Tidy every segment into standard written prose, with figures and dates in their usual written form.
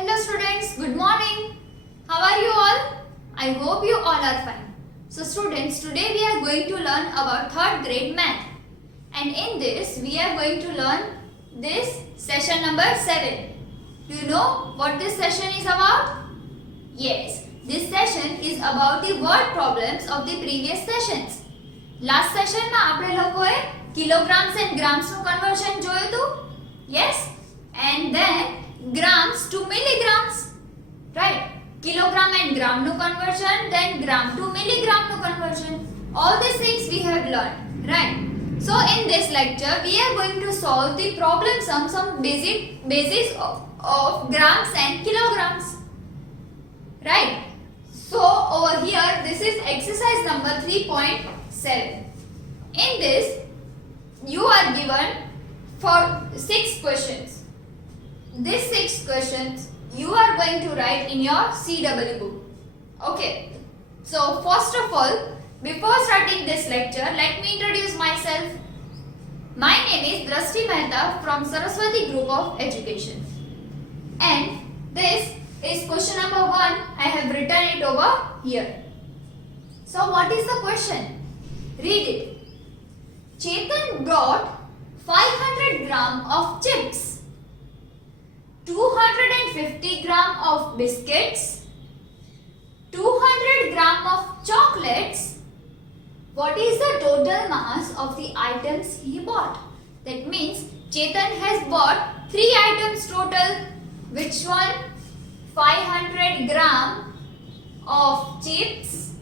Hello students, good morning. How are you all? I hope you all are fine. So students, today we are going to learn about 3rd grade math. And in this, we are going to learn this session number 7. Do you know what this session is about? Yes, this session is about the word problems of the previous sessions. Last session માં આપણે લોકોએ kilograms and grams નું conversion જોયું હતું. Yes, and then grams to milligrams, right? Kilogram and gram no conversion, then gram to milligram no conversion. All these things we have learned, right? So in this lecture we are going to solve the problem some basics of grams and kilograms, right? So over here this is exercise number 3.7. In this you are given for 6 questions. These 6 questions you are going to write in your CW book. Okay. So first of all, before starting this lecture, let me introduce myself. My name is Drashti Mehta from Saraswati Group of Education. And this is question number 1. I have written it over here. So what is the question? Read it. Chetan brought 500 gram of chips, 250 gram of biscuits, 200 gram of chocolates. What is the total mass of the items he bought? That means Chetan has bought 3 items total. Which one? 500 gram of chips,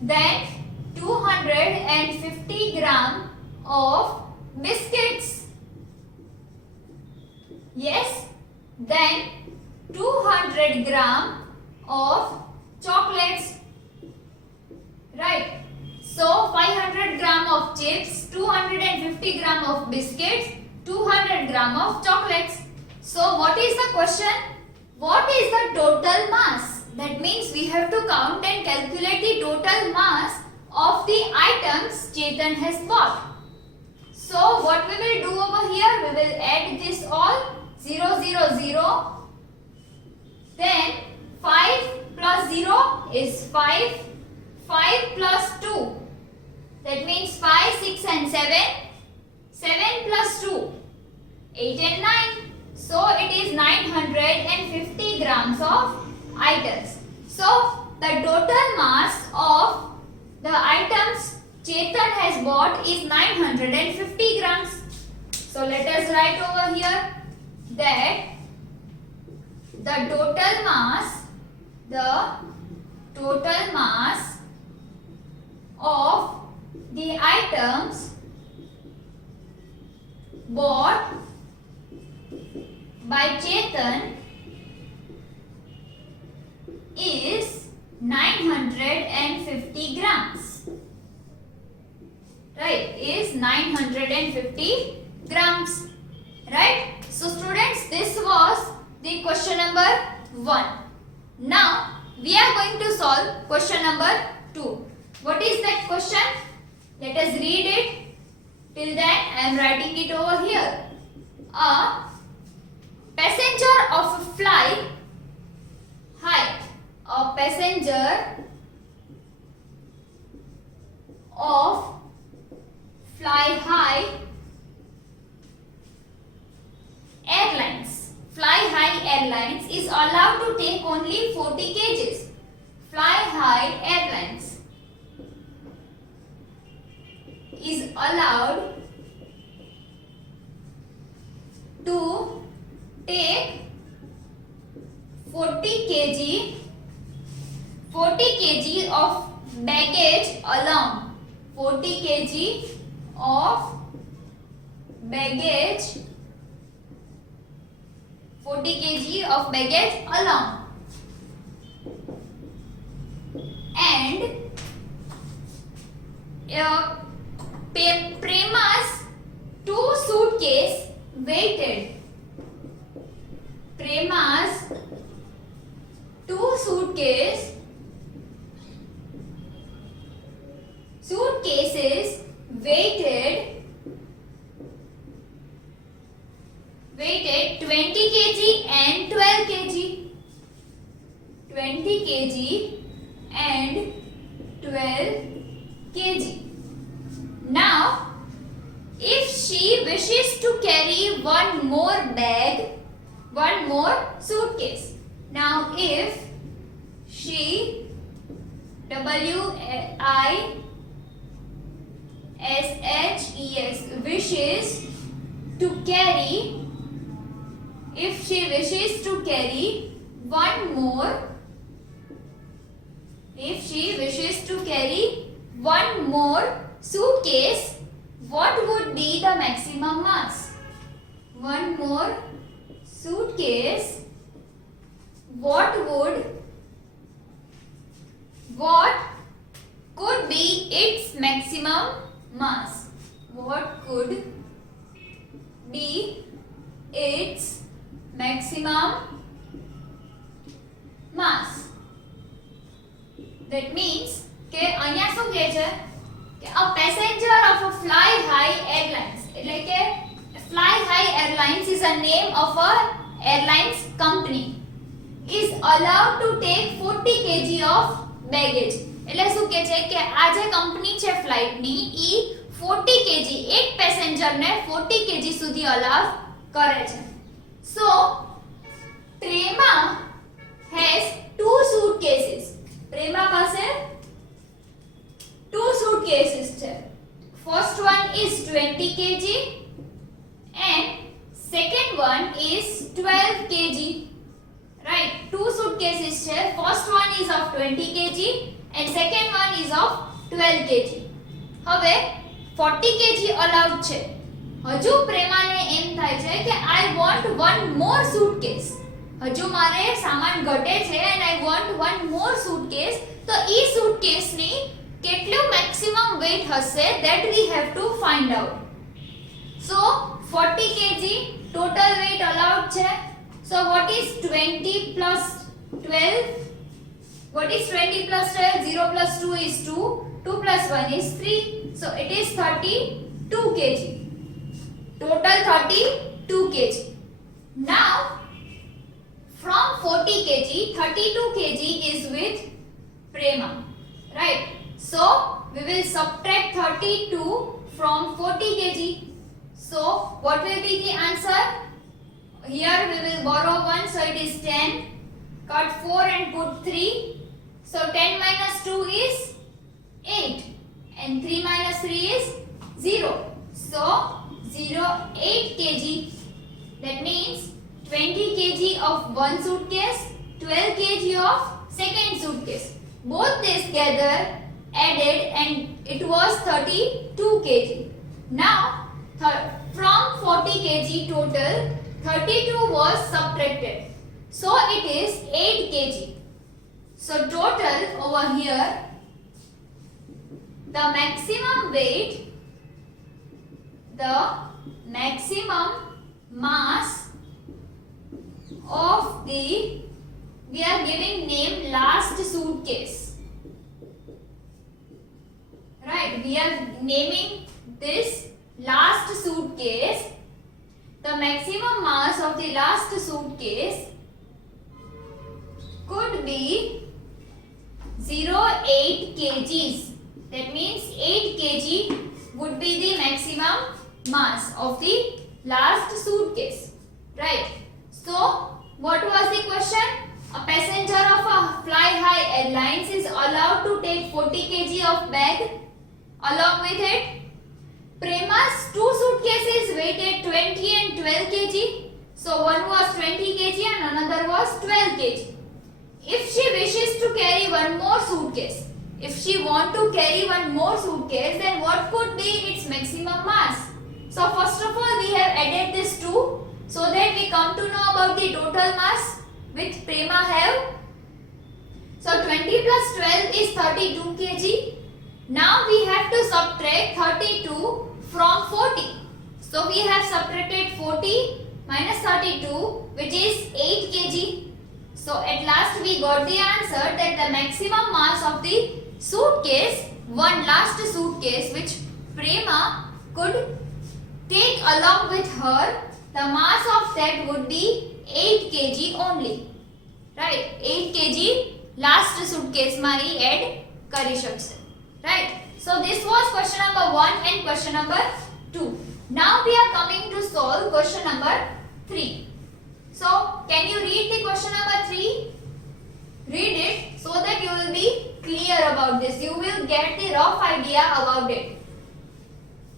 then 250 gram of biscuits. Yes, then 200 gram of chocolates, right? So 500 gram of chips, 250 gram of biscuits, 200 gram of chocolates. So what is the question? What is the total mass? That means we have to count and calculate the total mass of the items Chetan has bought. So what we will do over here? We will add this all 0, 0, 0. Then 5 plus 0 is 5. 5 plus 2. That means 5, 6 and 7. 7 plus 2. 8 and 9. So it is 950 grams of items. So the total mass of the items Chetan has bought is 950 grams. So let us write over here that the total mass of the items bought by Chetan is 950 grams. Right, is 950 grams. Right? So students, this was the question number 1. Now we are going to solve question number 2. What is that question? Let us read it. Till then I am writing it over here. A passenger of a fly high. A passenger of fly high airlines. Fly high airlines is allowed to take only 40 kgs. Fly high airlines is allowed to take 40 kg of baggage along. 40 kg of baggage. 40 kg of baggage along. And Prema's 2 suitcase weighted. Prema's 2 suitcases weighted 20 kg and 12 kg. 20 kg and 12 kg. Now, if she wishes to carry one more bag, one more suitcase. Now, if she WISHES wishes to carry, if she wishes to carry one more, if she wishes to carry one more suitcase, what would be the maximum mass? One more suitcase, what could be its maximum mass? What could be its maximum mass? That means કે અહીંયા શું કહે છે કે a passenger of a fly high airlines, એટલે કે fly high airlines is a name of a airlines company, is allowed to take 40 kg of baggage. એટલે શું કહે છે કે આ જે કંપની છે ફ્લાઇટ ની ઈ 40 kg એક પેસેન્જર ને 40 kg સુધી અલાઉ કરે છે. So Prema has two suitcases. Prema પાસે two suitcases છે. First one is 20 kg and second one is 12 kg. Right, two suitcases છે. First one is of 20 kg and second one is of 12 kg. હવે 40 kg allowed છે. હજુ પ્રેમાને એમ થાય છે કે I want one more suitcase. હજુ મારે સામાન ઘટે છે and I want one more suitcase. તો ઈ suitcase ની કેટલું maximum weight હશે that we have to find out. So 40 kg total weight allowed છે. So what is 20 plus 12? What is 20 plus 12? 0 plus 2 is 2. 2 plus 1 is 3. So it is 32 kg. Total 32 kg. Now from 40 kg, 32 kg is with Prema. Right. So we will subtract 32 from 40 kg. So what will be the answer? Here we will borrow 1, so it is 10. Cut 4 and put 3. So 10 minus 2 is 8. And 3 minus 3 is 0. So 8 kg. That means 20 kg of one suitcase, 12 kg of second suitcase. Both this together added and it was 32 kg. Now from 40 kg total, 32 was subtracted. So it is 8 kg. So total over here, the maximum weight, the maximum mass of the, we are giving name last suitcase. Right, we are naming this last suitcase. The maximum mass of the last suitcase could be 0.8 kgs. That means 8 kg would be the maximum mass of the last suitcase. Right. So what was the question? A passenger of a fly high airlines is allowed to take 40 kg of bag. Along with it, Prema's two suitcases weighed 20 and 12 kg. So one was 20 kg and another was 12 kg. If she wishes to carry one more suitcase, if she want to carry one more suitcase, then what could be its maximum mass? So first of all, we have added these two so that we come to know about the total mass which Prema have. So 20 plus 12 is 32 kg. Now we have to subtract 32 from 40. So we have subtracted 40 minus 32, which is 8 kg. So at last we got the answer that the maximum mass of the suitcase, one last suitcase which Prema could take along with her, the mass of that would be 8 kg only. Right? 8 kg last suitcase માં એ add કરી શકશે. Right? So this was question number 1 and question number 2. Now we are coming to solve question number 3. So can you read the question number 3? Read it so that you will be clear about this. You will get the rough idea about it.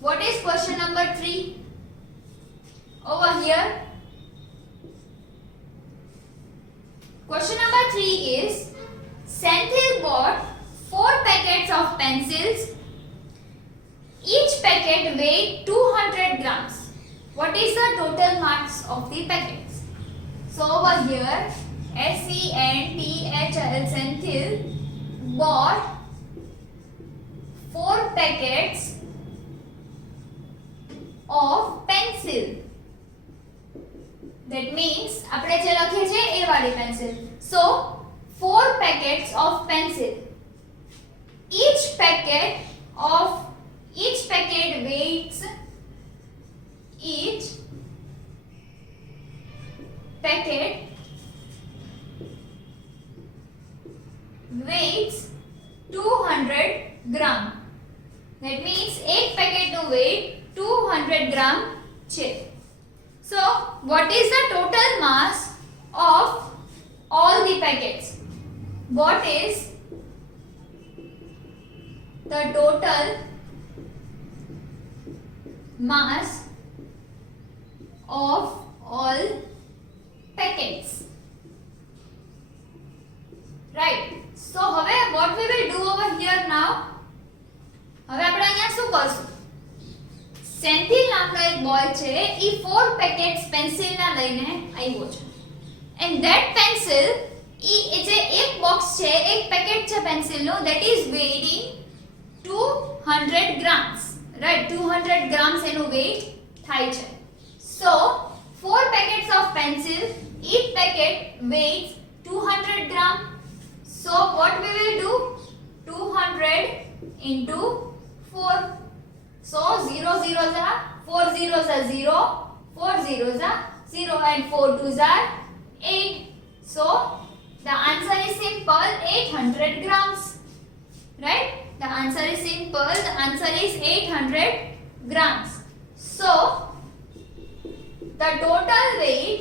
What is question number 3? Over here. Question number 3 is Senthil bought 4 packets of pencils. Each packet weighed 200 grams. What is the total mass of the packets? So over here, SENTHIL, Senthil bought 4 packets of pencil. That means આપણે જે લખીએ છીએ એ વાળી pencil. So 4 packets of pencil. Each packet weighs weighs 200 gram. That means એક packet નું weight 200 gram છે. So what is the total mass of all the packets? What is the total mass of all packets? Right? So હવે what we will do over here now? હવે આપણે અહીંયા શું કરશું? સેન્થિલ નામનો એક બોય છે, ઈ 4 પેકેટ્સ પેન્સિલ ના લઈને આવ્યો છે. And that pencil ઈ જે એક બોક્સ છે, એક પેકેટ છે પેન્સિલ નું, that is weighing 200 grams. Right? 200 grams એનું weight થાય છે. So 4 packets of pencil, each packet weighs 200 gram. So what we will do? 200 into 4. So 0 zeros are 4 zeros are 0, 4 zeros are 0 and 4 twos are 8. So the answer is simple, 800 grams. Right? The answer is simple. The answer is 800 grams. So the total weight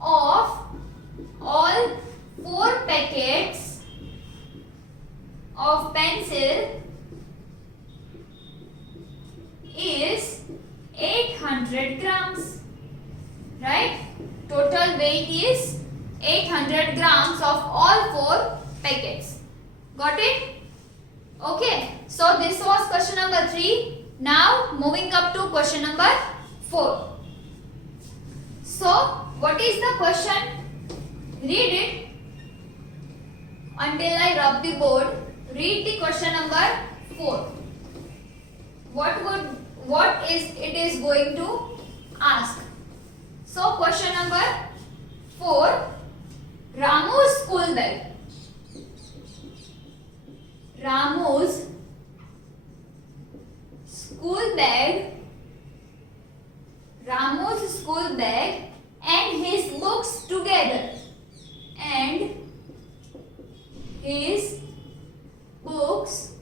of all 4 packets of pencil is 800 grams. Right? Total weight is 800 grams of all 4 packets. Got it? Okay. So this was question number 3. Now moving up to question number 4. So what is the question? Read it until I rub the board. Read the question number 4. What is it is going to ask? So question number 4. Ramu's school bag. Ramu's school bag and his books together. And his books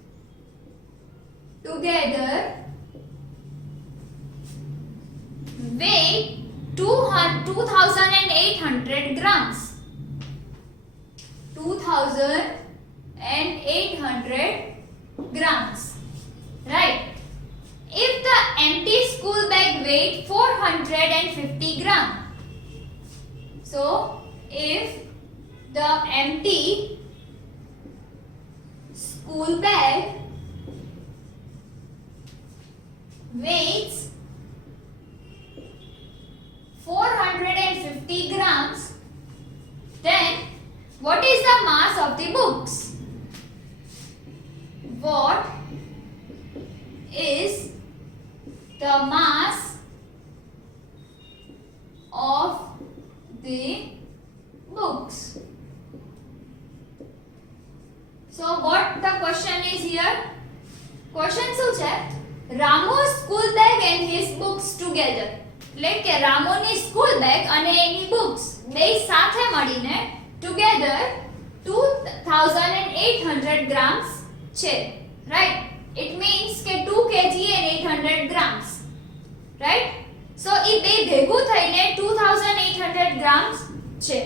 together weigh 2,800 grams. 2,800 grams. Right? If the empty school bag weighed 450 grams. So if the empty school bag weighs 450 grams, then what is the mass of the books? What is the mass of the books? So what the question is here? Question શું છે? Ramu's school bag and his books together. એટલે કે રામોની school bag અને એની books બે સાથે મળીને together 2800 grams છે. Right? It means કે 2 kg and 800 grams. Right? So એ બે ભેગું થઈને 2800 grams છે.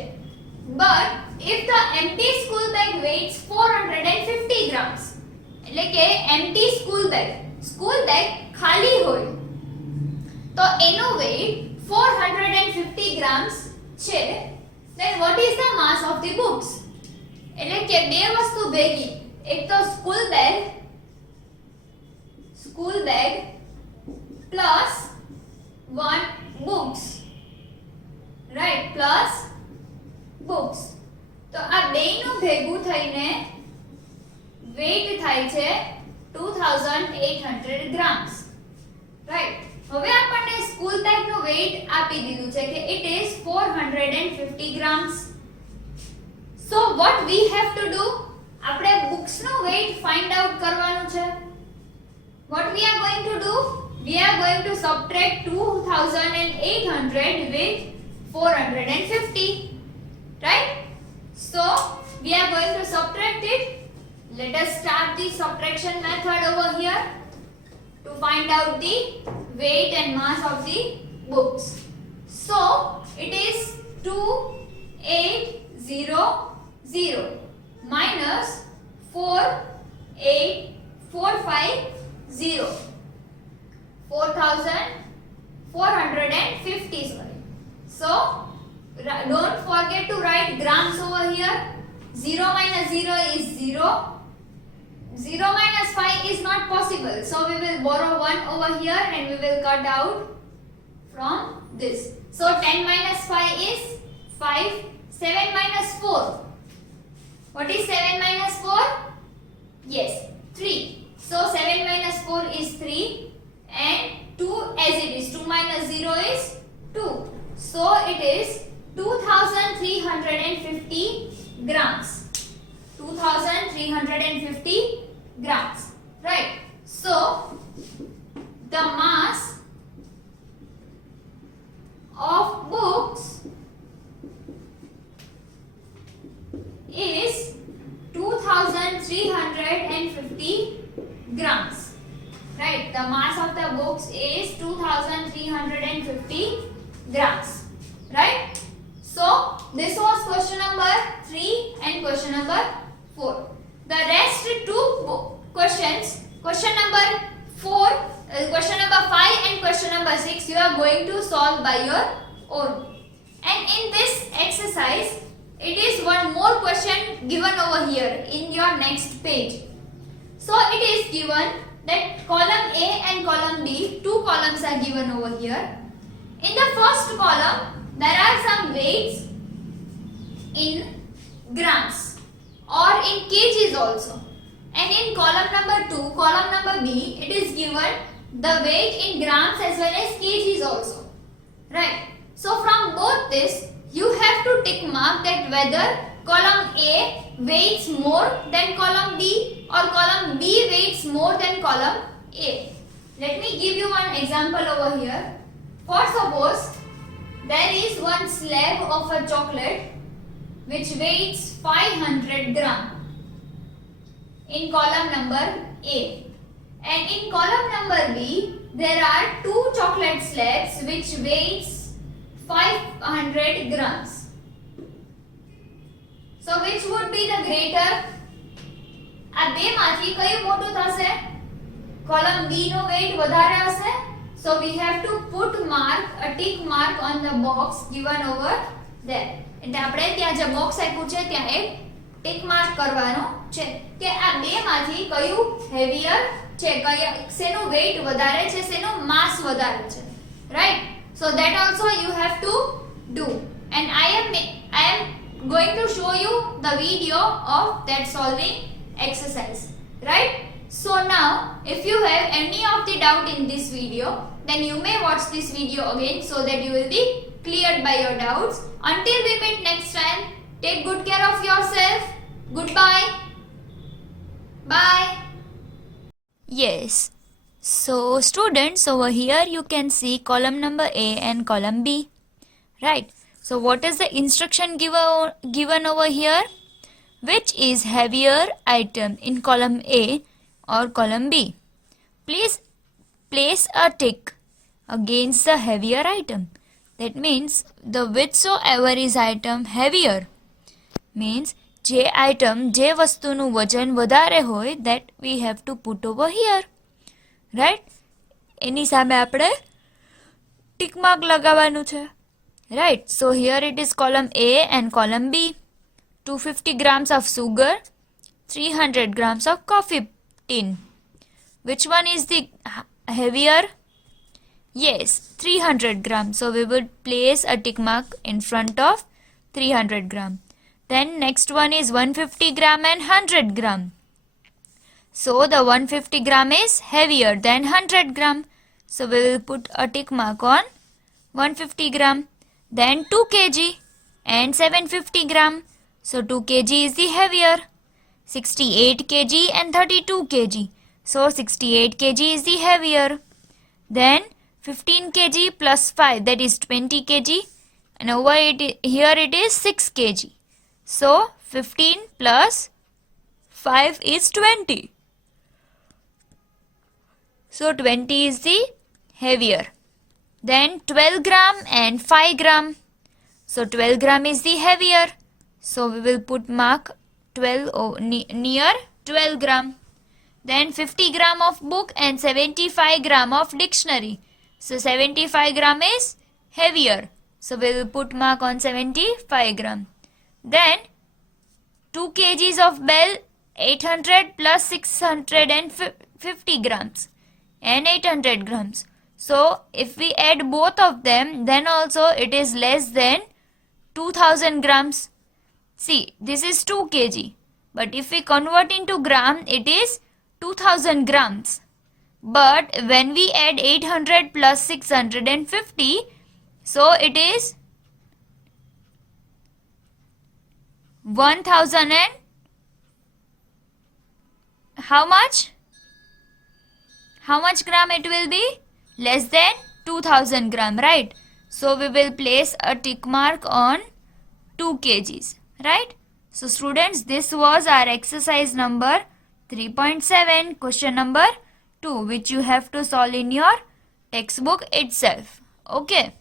But if the empty school bag weighs 450 grams, એટલે કે empty school bag ખાલી હોય તો એનો weight 450 grams છે, then what is the mass of the books? એટલે કે બે વસ્તુ ભેગી, એક તો school bag plus one books, right, plus books. તો આ બેયનું ભેગું થઈને weight થાય છે 2800 grams, right? હવે આપણને સ્કૂલ બેગ નું weight આપી દીધું છે કે it is 450 grams. So what we have to do? આપણે books નું weight find out કરવાનું છે. What we are going to do? We are going to subtract 2800 with 450, right? So we are going to subtract it. Let us start the subtraction method over here to find out the weight and mass of the books. So it is 2800 minus 48450, 4450, sorry. So don't forget to write grams over here. 0 minus 0 is 0. 0 minus 5 is not possible. So we will borrow 1 over here and we will cut out from this. So 10 minus 5 is 5. 7 minus 4. What is 7 minus 4? Yes, 3. So 7 minus 4 is 3 and 2 as it is. 2 minus 0 is 2. So it is 2350 grams. 2350 grams, right? So the mass of books is 2350 grams, right? The mass of the books is 2350 grams, right? So this was question number 3 and question number 4. The rest two questions, question number 4, question number 5 and question number 6, you are going to solve by your own. And in this exercise, it is one more question given over here in your next page. So it is given that column A and column B, two columns are given over here. In the first column, there are some weights in grams or in kgs also, and in column number 2, column number B, it is given the weight in grams as well as kgs also, right? So from both this you have to tick mark that whether column A weights more than column B or column B weights more than column A. Let me give you one example over here. For suppose there is one slab of a chocolate which weighs 500 gram in column number A, and in column number B there are two chocolate slabs which weighs 500 grams. So which would be the greater? આ બે માંથી કયું મોટું થશે? column B નો weight વધારે હશે. So we have to put mark, a tick mark on the box given over there. એટલે આપણે ત્યાં જે બોક્સ આપ્યું છે ત્યાં એક ટિક માર્ક કરવાનો છે કે આ બે માંથી કયું હેવીયર છે, કયા શેનું weight વધારે છે, શેનું mass વધારે છે, right? So that also you have to do, and I am going to show you the video of that solving exercise, right? So now if you have any of the doubt in this video, then you may watch this video again so that you will be cleared by your doubts. Until we meet next time, take good care of yourself. Goodbye. Bye. Yes. So students, over here you can see column number A and column B. Right. So what is the instruction given over here? Which is heavier item in column A or column B? Please place a tick against the heavier item. That means the whichsoever is item heavier means જે item જે વસ્તુનું વજન વધારે હોય that we have to put over here. Right? એની સામે આપણે tick mark લગાવવાનું છે. Right? So here it is column A and column B. 250 grams of sugar, 300 grams of coffee tin. Which one is the heavier? Yes, 300 grams. So we would place a tick mark in front of 300 gram. Then next one is 150 gram and 100 gram. So the 150 gram is heavier than 100 gram. So we will put a tick mark on 150 gram. Then 2 kg and 750 gram. So 2 kg is the heavier. 68 kg and 32 kg. So 68 kg is the heavier. Then 15 kg plus 5, that is 20 kg. And over here it is 6 kg. So 15 plus 5 is 20. So 20 is the heavier. Then 12 gram and 5 gram. So 12 gram is the heavier. So we will put mark 12 near 12 gram. Then 50 gram of book and 75 gram of dictionary. So 75 gram is heavier. So we will put mark on 75 gram. Then 2 kgs of bell, 800 plus 650 grams and 800 grams. So if we add both of them, then also it is less than 2000 grams. See, this is 2 kg. But if we convert into gram, it is 2000 grams. But when we add 800 plus 650, so it is 1000 and how much? How much gram it will be? Less than 2000 gram, right? So we will place a tick mark on 2 kgs, right? So students, this was our exercise number 3.7, question number 2, which you have to solve in your textbook itself. Okay.